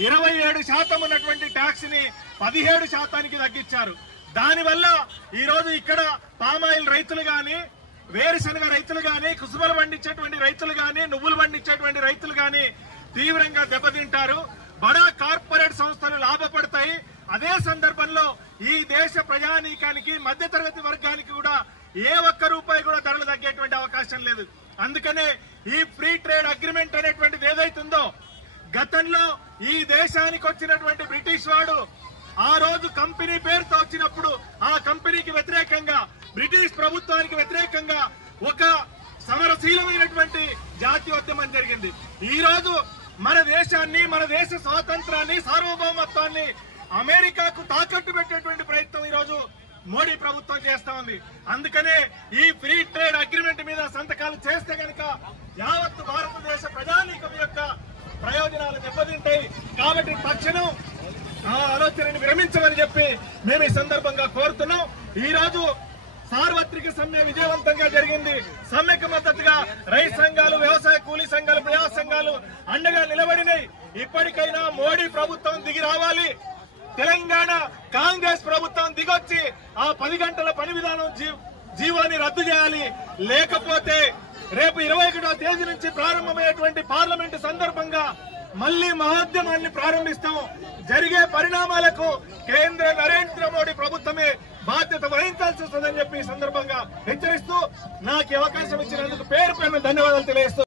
27% ఉన్నటువంటి ట్యాక్స్ ని 17% తగ్గించారు. దానివల్ల ఈ రోజు ఇక్కడ పామాయిల్ రైతులు గాని, వేరుశనగ రైతులు గాని, కుసుమలు పండించేటువంటి రైతులు గాని, నువ్వులు పండించేటువంటి రైతులు గాని తీవ్రంగా దెబ్బతింటారు. బడా కార్పొరేట్ సంస్థలు లాభపడతాయి. అదే సందర్భంలో ఈ దేశ ప్రజానీకానికి, మధ్యతరగతి వర్గానికి కూడా ఏ ఒక్క రూపాయి కూడా ధరలు తగ్గేటువంటి అవకాశం లేదు. అందుకనే ఈ ఫ్రీ ట్రేడ్ అగ్రిమెంట్ అనేటువంటిది ఏదైతుందో, గతంలో ఈ దేశానికి వచ్చినటువంటి బ్రిటిష్ వాడు ఆ రోజు కంపెనీ పేరుతో వచ్చినప్పుడు ఆ కంపెనీకి వ్యతిరేకంగా, బ్రిటిష్ ప్రభుత్వానికి వ్యతిరేకంగా ఒక సమరశీలమైనటువంటి జాతీయోద్యమం జరిగింది. ఈ రోజు మన దేశాన్ని, మన దేశ స్వాతంత్రాన్ని, సార్వభౌమత్వాన్ని అమెరికాకు తాకట్టు పెట్టేటువంటి ప్రయత్నం ఈ రోజు మోడీ ప్రభుత్వం చేస్తా ఉంది. అందుకనే ఈ ఫ్రీ ట్రేడ్ అగ్రిమెంట్ మీద సంతకాలు చేస్తే గనక యావత్తు భారతదేశ ప్రజానీకం యొక్క ప్రయోజనాలు దెబ్బతింటాయి. కాబట్టి తక్షణం ఆ ఆలోచనని విరమించమని చెప్పి మేము ఈ సందర్భంగా కోరుతున్నాం. ఈ రోజు సార్వత్రిక సమ్మె విజయవంతంగా జరిగింది. సమ్మెకు మద్దతుగా రైతు సంఘాలు, వ్యవసాయ కూలీ సంఘాలు, ప్రజా సంఘాలు అండగా నిలబడినాయి. ఇప్పటికైనా మోడీ ప్రభుత్వం దిగి రావాలి. తెలంగాణ కాంగ్రెస్ ప్రభుత్వం దిగొచ్చి ఆ 10 గంటల పని విధానం జీవోని రద్దు చేయాలి. లేకపోతే రేపు 21వ తేదీ నుంచి ప్రారంభమయ్యేటువంటి పార్లమెంటు సందర్భంగా మళ్లీ మహోద్యమాన్ని ప్రారంభిస్తాం. జరిగే పరిణామాలకు కేంద్ర నరేంద్ర మోడీ ప్రభుత్వమే బాధ్యత వహించాల్సి వస్తుందని చెప్పి ఈ సందర్భంగా హెచ్చరిస్తూ నాకు అవకాశం ఇచ్చినందుకు పేరు ధన్యవాదాలు తెలియజేస్తూ